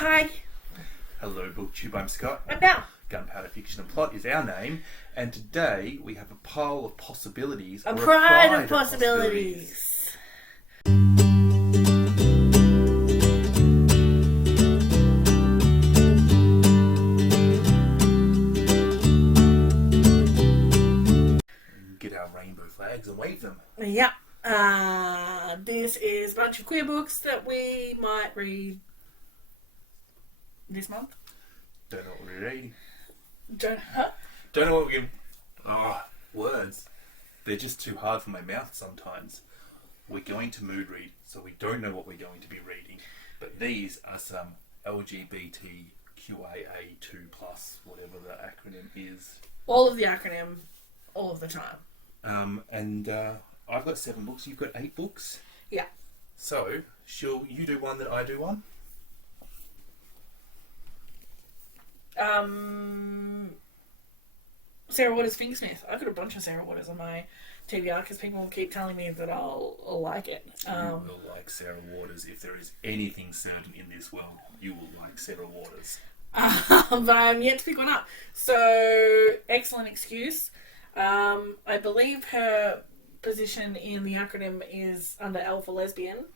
Hi. Hello, BookTube. I'm Scott. I'm Nelle. Gunpowder, Fiction, and Plot is our name, and today we have a pile of possibilities. A pride of possibilities. Get our rainbow flags and wave them. Yep. This is a bunch of queer books that we might read this month. Don't know what we're reading. Don't know what we're going. Words. They're just too hard for my mouth sometimes. We're going to mood read, so we don't know what we're going to be reading. But these are some LGBTQIA2+, whatever the acronym is. All of the acronym, all of the time. I've got 7 books. You've got 8 books. Yeah. So, shall you do one that I do one? Sarah Waters Fingersmith. I've got a bunch of Sarah Waters on my TBR because people keep telling me that I'll like it. You will like Sarah Waters. If there is anything certain in this world, you will like Sarah Waters. But I'm yet to pick one up. So, excellent excuse. I believe her position in the acronym is under L for lesbian.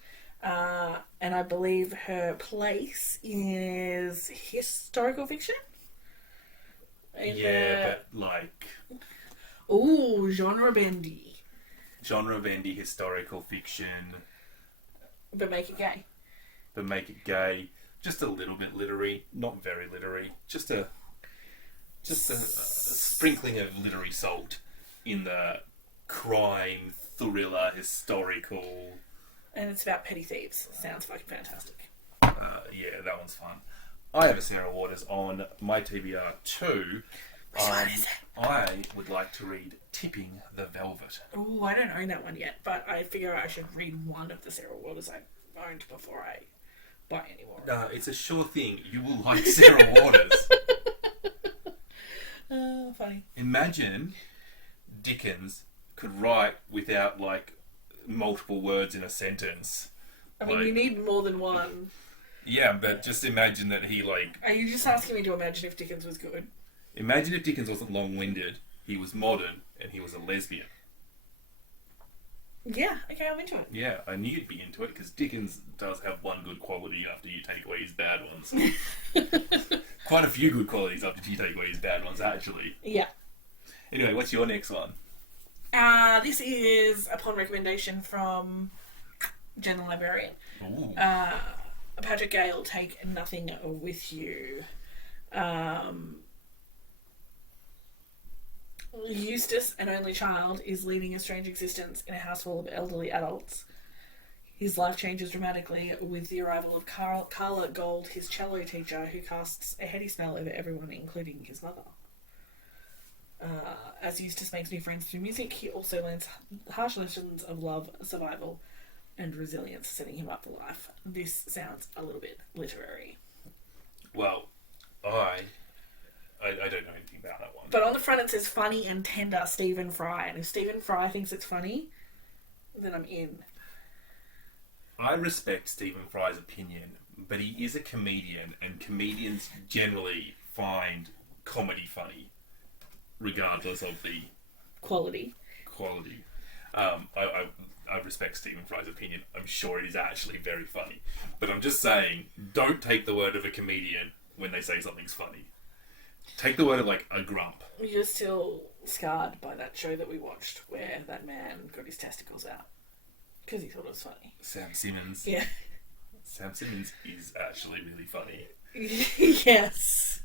And I believe her place is historical fiction. But like... Ooh, genre bendy. Genre bendy, historical fiction. But make it gay. But make it gay. Just a little bit literary. Not very literary. Just a sprinkling of literary salt in the crime, thriller, historical... And it's about petty thieves. Sounds fucking fantastic. Yeah, that one's fun. I have a Sarah Waters on my TBR too. Which one is it? I would like to read Tipping the Velvet. Oh, I don't own that one yet, but I figure I should read one of the Sarah Waters I owned before I buy any more. No, it's a sure thing. You will like Sarah Waters. Funny. Imagine Dickens could write without, multiple words in a sentence. I mean, you need more than one. Yeah, but just imagine that he, Are you just asking me to imagine if Dickens was good? Imagine if Dickens wasn't long-winded, he was modern, and he was a lesbian. Yeah, okay, I'm into it. Yeah, I knew you'd be into it, because Dickens does have one good quality after you take away his bad ones. Quite a few good qualities after you take away his bad ones, actually. Yeah. Anyway, what's your next one? This is upon recommendation from Jen the Librarian. Ooh. Patrick Gale, Take Nothing With You. Eustace, an only child, is leading a strange existence in a house full of elderly adults. His life changes dramatically with the arrival of Carla Gold, his cello teacher, who casts a heady spell over everyone, including his mother. As Eustace makes new friends through music, he also learns harsh lessons of love, survival, and resilience, setting him up for life. This sounds a little bit literary. Well, I don't know anything about that one. But on the front it says funny and tender Stephen Fry, and if Stephen Fry thinks it's funny, then I'm in. I respect Stephen Fry's opinion, but he is a comedian, and comedians generally find comedy funny, regardless of the quality. I respect Stephen Fry's opinion. I'm sure it is actually very funny. But I'm just saying, don't take the word of a comedian when they say something's funny. Take the word of, a grump. You're still scarred by that show that we watched where that man got his testicles out. Because he thought it was funny. Sam Simmons. Yeah. Sam Simmons is actually really funny. Yes.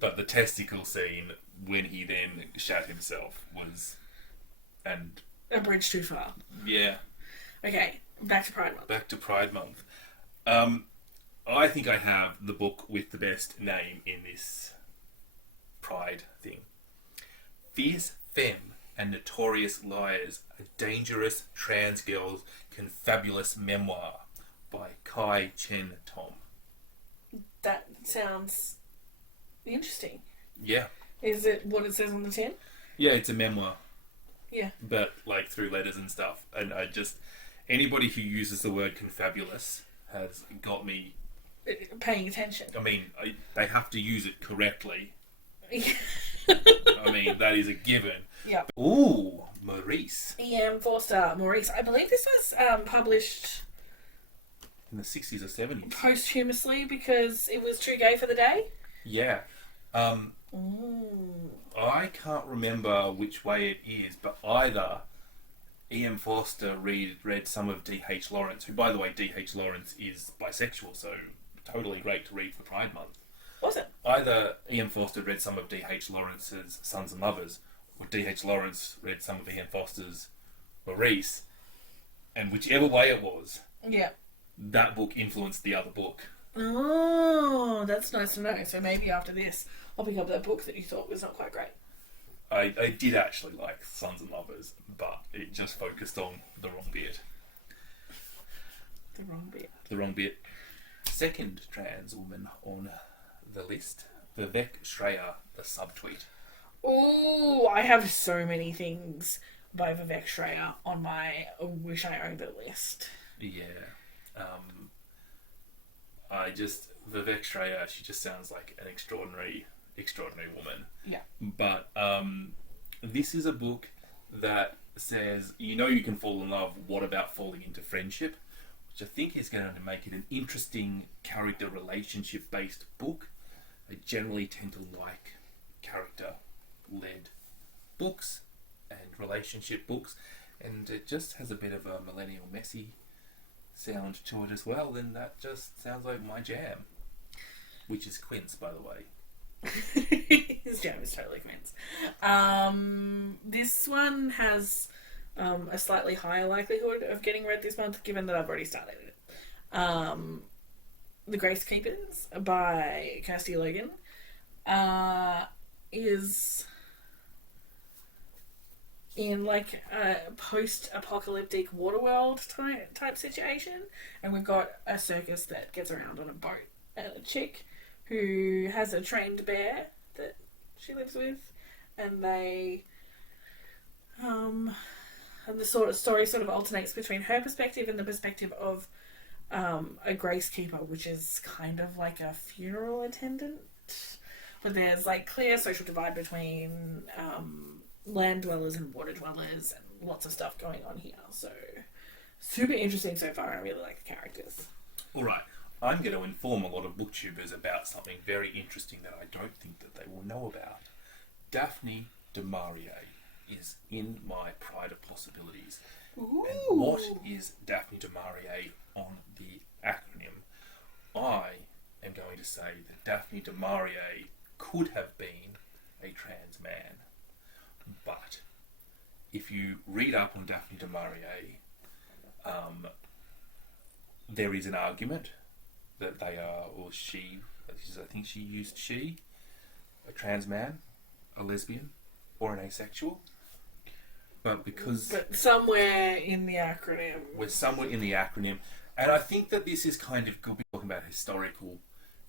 But the testicle scene, when he then shat himself, was... And a bridge too far. Yeah. Okay, back to Pride Month. Back to Pride Month. I think I have the book with the best name in this Pride thing. Fierce Femme and Notorious Liars, a dangerous trans girl's confabulous memoir by Kai Chen Tom. That sounds interesting. Yeah. Is it what it says on the tin? Yeah, it's a memoir. Yeah. But, through letters and stuff. And I just... Anybody who uses the word confabulous has got me paying attention. I mean, they have to use it correctly. I mean, that is a given. Yeah. Ooh, Maurice. E.M. Forster, Maurice. I believe this was published In the 60s or 70s. posthumously because it was too gay for the day. Yeah. I can't remember which way it is, but either E.M. Forster read some of D.H. Lawrence, who, by the way, D.H. Lawrence is bisexual, so totally great to read for Pride Month. Was it? Either E.M. Forster read some of D.H. Lawrence's Sons and Mothers, or D.H. Lawrence read some of E.M. Forster's Maurice, and whichever way it was, Yeah. that book influenced the other book. Oh, that's nice to know. So maybe after this, I'll pick up that book that you thought was not quite great. I did actually like Sons and Mothers, but it just focused on the wrong bit. The wrong bit. The wrong bit. Second trans woman on the list, Vivek Shraya, the subtweet. Oh, I have so many things by Vivek Shraya on my wish I owned it list. Yeah. Vivek Shraya, she just sounds like an extraordinary woman. Yeah. But this is a book that says, you can fall in love, what about falling into friendship? Which I think is going to make it an interesting character relationship based book. I generally tend to like character-led books and relationship books, and it just has a bit of a millennial messy sound to it as well, and that just sounds like my jam, which is Quince, by the way. His jam is totally Quince. This one has a slightly higher likelihood of getting read this month, given that I've already started it. The Grace Keepers by Cassie Logan is in like a post-apocalyptic waterworld type situation, and we've got a circus that gets around on a boat and a chick who has a trained bear that she lives with, and they and the sort of story sort of alternates between her perspective and the perspective of a gracekeeper, which is kind of like a funeral attendant, but there's like clear social divide between land dwellers and water dwellers and lots of stuff going on here. So super interesting so far. I really like the characters. Alright, I'm going to inform a lot of booktubers about something very interesting that I don't think that they will know about. Daphne du Maurier is in my Pride of Possibilities. Ooh. And what is Daphne du Maurier on the acronym? I am going to say that Daphne du Maurier could have been a trans man. But if you read up on Daphne du Maurier, there is an argument that they are, or she, I think she used she, a trans man, a lesbian, or an asexual. But somewhere in the acronym. We're somewhere in the acronym. And I think that this is kind of good, talking about historical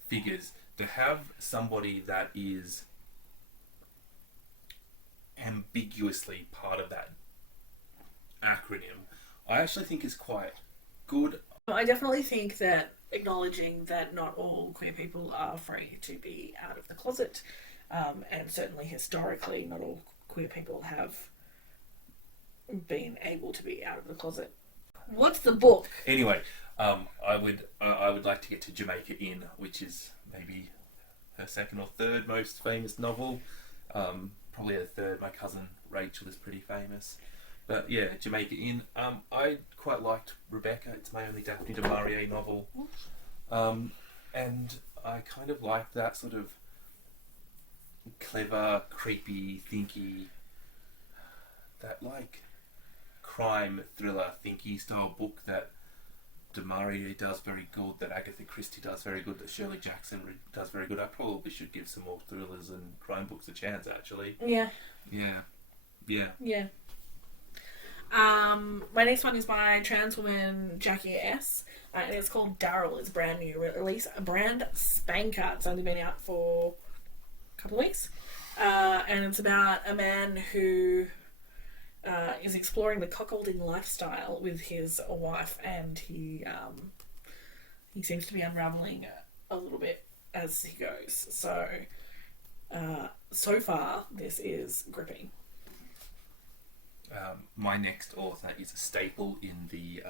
figures, to have somebody that is ambiguously part of that acronym, I actually think is quite good. I definitely think that acknowledging that not all queer people are free to be out of the closet, and certainly historically not all queer people have been able to be out of the closet. What's the book? Anyway, I would like to get to Jamaica Inn, which is maybe her second or third most famous novel. Probably her third. My cousin Rachel is pretty famous. But yeah, Jamaica Inn. I quite liked Rebecca. It's my only Daphne du Maurier novel. And I kind of liked that sort of clever, creepy, thinky, that like crime thriller thinky style book that du Maurier does very good, that Agatha Christie does very good, that Shirley Jackson does very good. I probably should give some more thrillers and crime books a chance, actually. Yeah. My next one is by trans woman Jackie S. And it's called Daryl. It's a brand new release, a brand spanker. It's only been out for a couple of weeks. And it's about a man who is exploring the cuckolding lifestyle with his wife, and he he seems to be unraveling a little bit as he goes. So, so far, this is gripping. My next author is a staple in the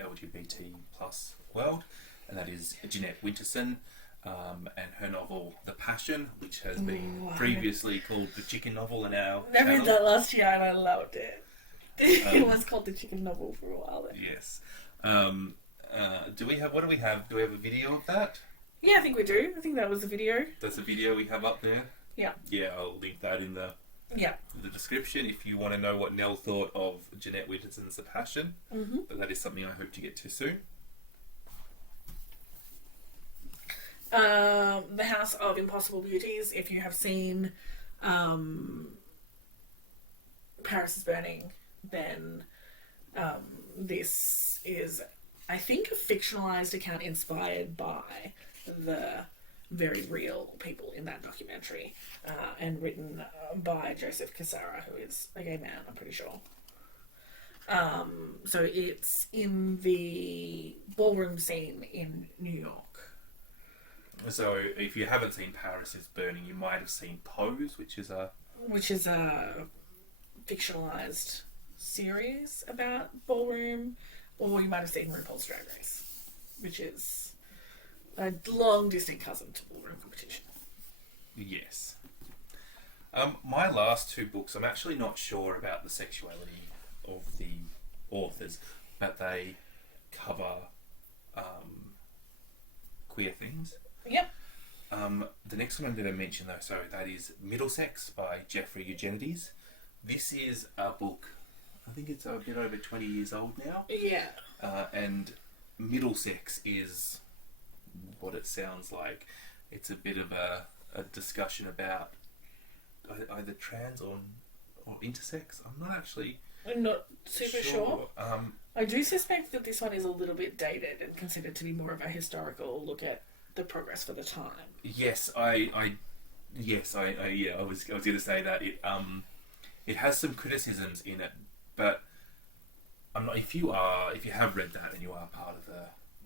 LGBT plus world, and that is Jeanette Winterson, and her novel The Passion, which has been previously called The Chicken Novel in our I read channel. that last year and I loved it. It was called The Chicken Novel for a while then. Yes. Do we have a video of that? Yeah, I think we do. I think that was the video. That's a video we have up there. Yeah. Yeah, I'll link that in the description if you want to know what Nelle thought of Jeanette Winterson's The Passion. Mm-hmm. But that is something I hope to get to soon. The House of Impossible Beauties. If you have seen Paris is Burning, then this is, I think, a fictionalized account inspired by the very real people in that documentary, and written by Joseph Cassara, who is a gay man, I'm pretty sure. So it's in the ballroom scene in New York. So if you haven't seen Paris is Burning, you might have seen Pose, which is a fictionalized series about ballroom, or you might have seen RuPaul's Drag Race, which is a long distant cousin to ballroom competition. Yes. My last two books, I'm actually not sure about the sexuality of the authors, but they cover queer things. Yep. The next one I'm going to mention, though, so that is Middlesex by Jeffrey Eugenides. This is a book, I think it's a bit over 20 years old now. Yeah. And Middlesex is what it sounds like. It's a bit of a discussion about either trans or intersex. I'm not super sure. I do suspect that this one is a little bit dated and considered to be more of a historical look at the progress for the time. Yes, I was going to say that it has some criticisms in it, but I'm not. If you have read that and you are part of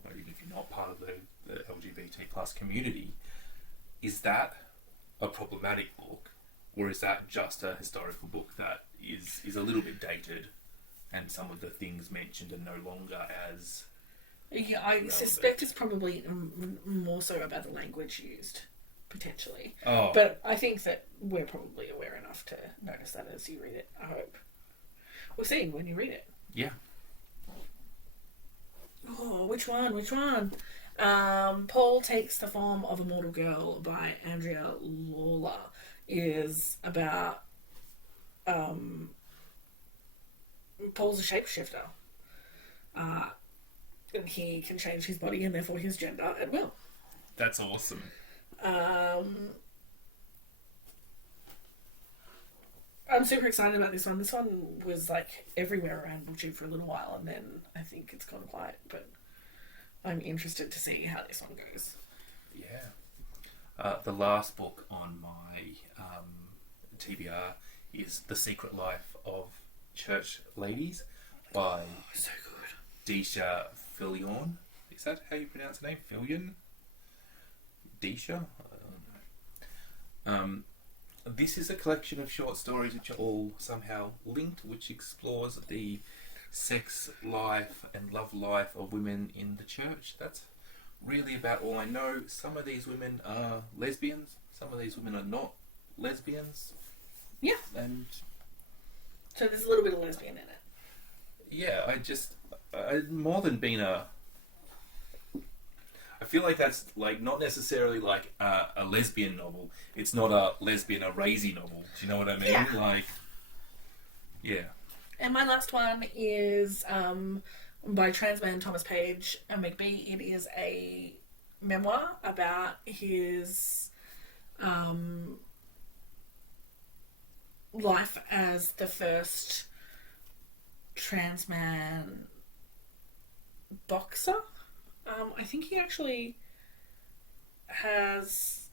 or even if you're not part of the LGBT plus community, is that a problematic book, or is that just a historical book that is a little bit dated, and some of the things mentioned are no longer as... Yeah, I suspect it's probably more so about the language used, potentially. Oh. But I think that we're probably aware enough to notice that as you read it, I hope. We'll see when you read it. Yeah. Oh, which one? Paul Takes the Form of a Mortal Girl by Andrea Lawler is about... Paul's a shapeshifter. And he can change his body and therefore his gender at will. That's awesome. I'm super excited about this one. This one was like everywhere around BookTube for a little while, and then I think it's gone quiet, but I'm interested to see how this one goes. Yeah. The last book on my TBR is The Secret Life of Church Ladies by So good. Deisha Fillion. Is that how you pronounce the name? Fillion? Deisha? This is a collection of short stories which are all somehow linked, which explores the sex life and love life of women in the church. That's really about all I know. Some of these women are lesbians, some of these women are not lesbians. Yeah. And so there's a little bit of lesbian in it. Yeah, more than being I feel like that's like not necessarily like a lesbian novel. It's not a lesbian erasy novel. Do you know what I mean? Yeah. Like, yeah. And my last one is by trans man Thomas Page and McBee. It is a memoir about his life as the first trans man boxer. I think he actually has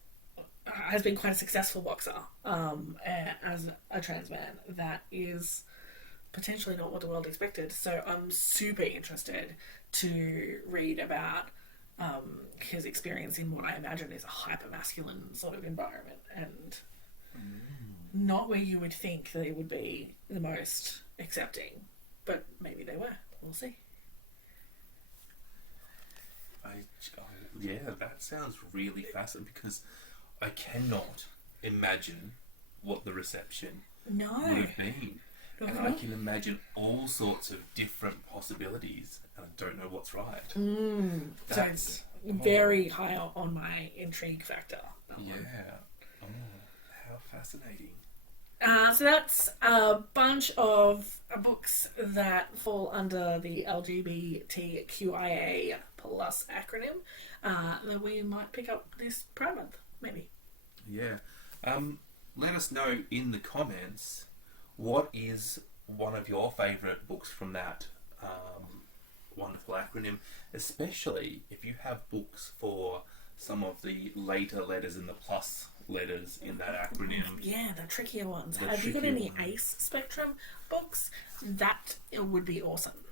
been quite a successful boxer as a trans man. That is potentially not what the world expected. So I'm super interested to read about his experience in what I imagine is a hyper-masculine sort of environment, and not where you would think they would be the most accepting, but maybe they were. We'll see. Yeah, that sounds really fascinating, because I cannot imagine what the reception would have been. And I can imagine all sorts of different possibilities, and I don't know what's right. So it's very high on my intrigue factor. Yeah. Oh, how fascinating. So that's a bunch of books that fall under the LGBTQIA plus acronym that we might pick up this Pride Month, maybe. Yeah. Let us know in the comments, what is one of your favourite books from that wonderful acronym, especially if you have books for some of the later letters and the plus letters in that acronym. Yeah, the trickier ones. Have you got any ACE spectrum books? That would be awesome.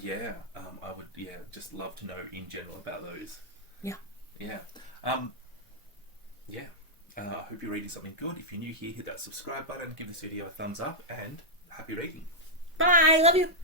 Yeah, I would. Yeah, just love to know in general about those. Yeah. Yeah. Yeah. I hope you're reading something good. If you're new here, hit that subscribe button, give this video a thumbs up, and happy reading. Bye. Love you.